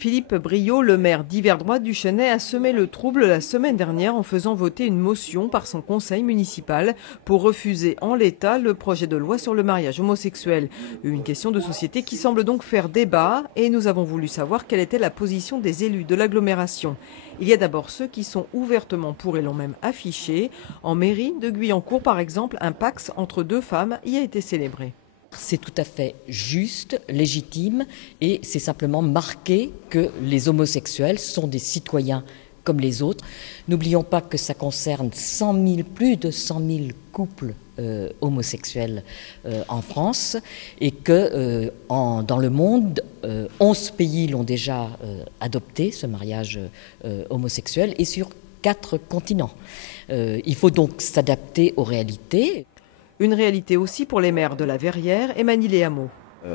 Philippe Briot, le maire d'Yverdroit du Chesnay, a semé le trouble la semaine dernière en faisant voter une motion par son conseil municipal pour refuser en l'état le projet de loi sur le mariage homosexuel. Une question de société qui semble donc faire débat et nous avons voulu savoir quelle était la position des élus de l'agglomération. Il y a d'abord ceux qui sont ouvertement pour et l'ont même affiché. En mairie de Guyancourt, par exemple, un pax entre deux femmes y a été célébré. C'est tout à fait juste, légitime et c'est simplement marquer que les homosexuels sont des citoyens comme les autres. N'oublions pas que ça concerne plus de 100 000 couples homosexuels en France et que dans le monde, 11 pays l'ont déjà adopté, ce mariage homosexuel, et sur 4 continents. Il faut donc s'adapter aux réalités. Une réalité aussi pour les maires de la Verrière et Manille-les-Hameaux.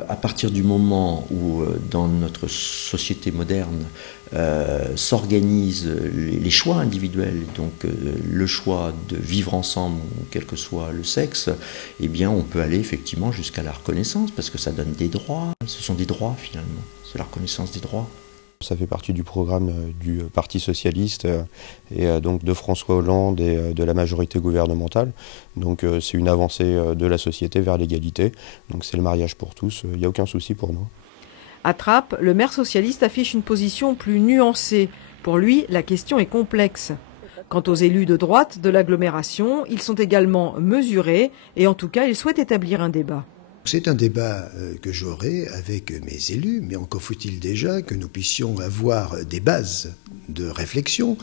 À partir du moment où, dans notre société moderne, s'organisent les choix individuels, donc le choix de vivre ensemble, quel que soit le sexe, eh bien on peut aller effectivement jusqu'à la reconnaissance, parce que ça donne des droits. Ce sont des droits finalement, c'est la reconnaissance des droits. Ça fait partie du programme du Parti socialiste et donc de François Hollande et de la majorité gouvernementale. Donc c'est une avancée de la société vers l'égalité. Donc c'est le mariage pour tous, il n'y a aucun souci pour nous. À Trappes, le maire socialiste affiche une position plus nuancée. Pour lui, la question est complexe. Quant aux élus de droite de l'agglomération, ils sont également mesurés et en tout cas, ils souhaitent établir un débat. C'est un débat que j'aurai avec mes élus, mais encore faut-il déjà que nous puissions avoir des bases de réflexion,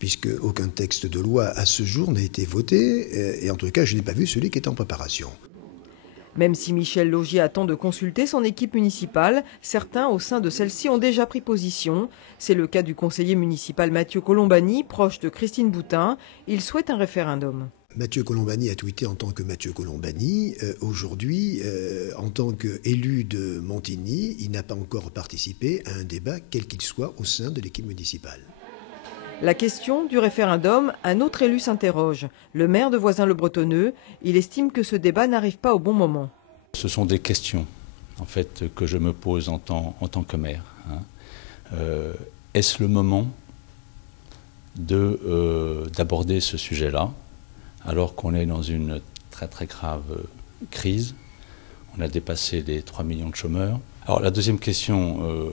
puisque aucun texte de loi à ce jour n'a été voté, et en tout cas je n'ai pas vu celui qui est en préparation. Même si Michel Laugier attend de consulter son équipe municipale, certains au sein de celle-ci ont déjà pris position. C'est le cas du conseiller municipal Mathieu Colombani, proche de Christine Boutin. Il souhaite un référendum. Mathieu Colombani a tweeté en tant que Mathieu Colombani. Aujourd'hui, en tant qu'élu de Montigny, il n'a pas encore participé à un débat, quel qu'il soit, au sein de l'équipe municipale. La question du référendum, un autre élu s'interroge. Le maire de Voisins-le-Bretonneux, il estime que ce débat n'arrive pas au bon moment. Ce sont des questions, en fait, que je me pose en tant que maire. Est-ce le moment d'aborder ce sujet-là ? Alors qu'on est dans une très très grave crise, on a dépassé les 3 millions de chômeurs. Alors la deuxième question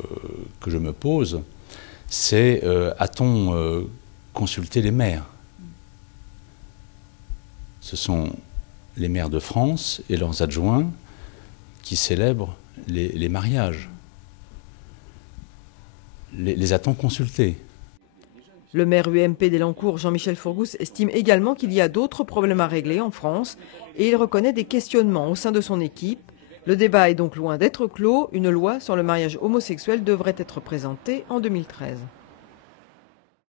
que je me pose, c'est a-t-on consulté les maires ? Ce sont les maires de France et leurs adjoints qui célèbrent les mariages. Les a-t-on consultés ? Le maire UMP d'Elancourt, Jean-Michel Fourgousse, estime également qu'il y a d'autres problèmes à régler en France et il reconnaît des questionnements au sein de son équipe. Le débat est donc loin d'être clos. Une loi sur le mariage homosexuel devrait être présentée en 2013.